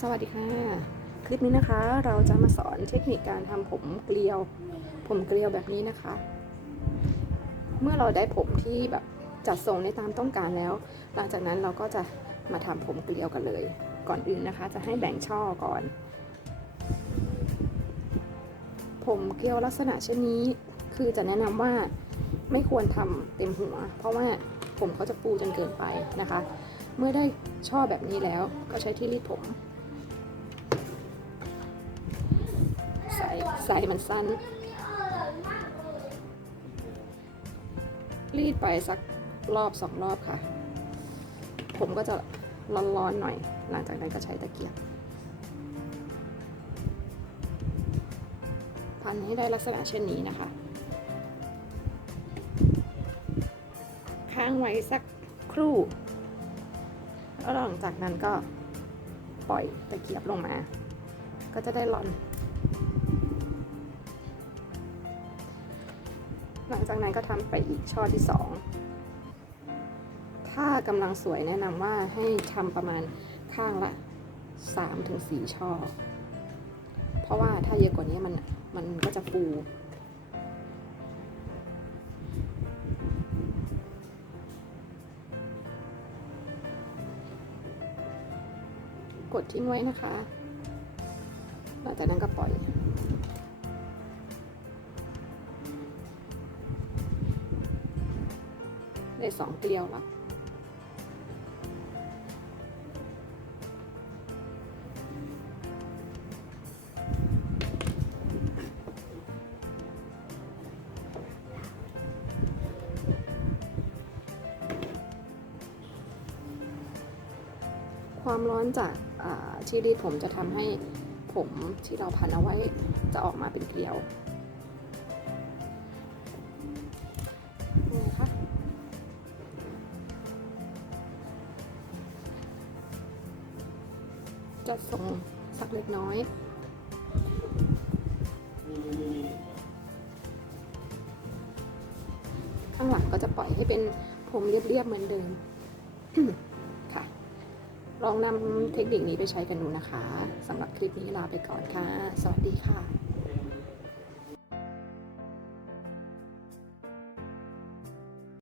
สวัสดีค่ะ คลิปนี้นะคะ เราจะมาสอนเทคนิคการทำผมเกลียว ผมเกลียวแบบนี้นะคะ เมื่อเราได้ผมที่แบบจัดทรงในตามต้องการแล้ว หลังจากนั้นเราก็จะมาทำผมเกลียวกันเลย ก่อนอื่นนะคะ จะให้แบ่งช่อก่อน ผมเกลียวลักษณะเช่นนี้ คือจะแนะนำว่าไม่ควรทำเต็มหัว เพราะว่าผมเขาจะปูจนเกินไปนะคะ เมื่อได้ช่อแบบนี้แล้วก็ใช้ที่รีดผม ใส่ใส่มันสั้น รีดไปสักรอบสองรอบค่ะ ผมก็จะร้อนๆหน่อย หลังจากนั้นก็ใช้ตะเกียบ พันให้ได้ลักษณะเช่นนี้นะคะ ค้างไว้สักครู่แล้วหลังจากนั้นก็ปล่อยตะเกียบลงมา ก็จะได้หลอน ลังจากนั้นก็ทำไปอีกช่อที่สองถ้ากำลังสวยแนะนำว่าให้ทำประมาณข้างละ 3-4ถึงช่อ เพราะว่าถ้าเยอะกว่านี้มันมันก็จะฟูกดทิ้งไว้นะคะ หลังจากนั้นก็ปล่อย ได้สองเกลียวแล้วความร้อนจากที่รีดผมจะทำให้ผมที่เราพันเอาไว้จะออกมาเป็นเกลียวไงคะ จะส่งสักเล็กน้อยข้างหลังก็จะปล่อยให้เป็นผมเรียบๆเหมือนเดิมค่ะ ลองนำเทคนิคนี้ไปใช้กันดูนะคะสำหรับคลิปนี้ลาไปก่อนค่ะ สวัสดีค่ะ